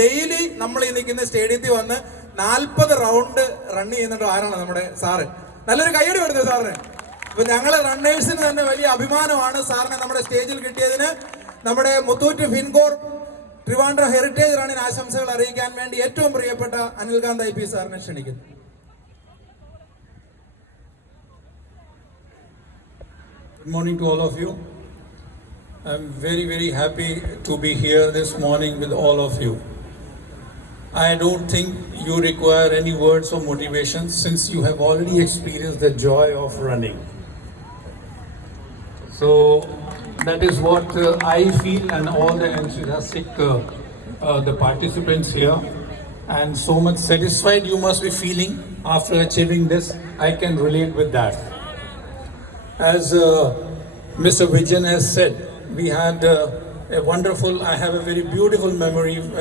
ഡെയിലി നമ്മൾ ഈ നിൽക്കുന്ന സ്റ്റേഡിയത്തിൽ വന്ന് 40 റൗണ്ട് റൺ ചെയ്യുന്നുണ്ട് ആരാണ്? നമ്മുടെ സാറ്. നല്ലൊരു കൈയടി കൊടുത്തത് സാറിന്. അപ്പൊ ഞങ്ങള് റണ്ണേഴ്സിന് തന്നെ വലിയ അഭിമാനമാണ് സാറിനെ നമ്മുടെ സ്റ്റേജിൽ കിട്ടിയതിന്. നമ്മുടെ മുത്തൂറ്റ് ഫിൻകോർ ട്രിവാൻഡ്രം ഹെറിറ്റേജ് റണ്ണിന് ആശംസകൾ അറിയിക്കാൻ വേണ്ടി ഏറ്റവും പ്രിയപ്പെട്ട അനിൽകാന്ത് IP സാറിനെ ക്ഷണിക്കുന്നു. Good morning to all of you. I'm very, very happy to be here this morning with all of you. I don't think you require any words of motivation since you have already experienced the joy of running. So that is what I feel, and all the enthusiastic the participants here, and so much satisfied you must be feeling after achieving this. I can relate with that. As Mr. Vijayan has said, we had a wonderful, I have a very beautiful memory when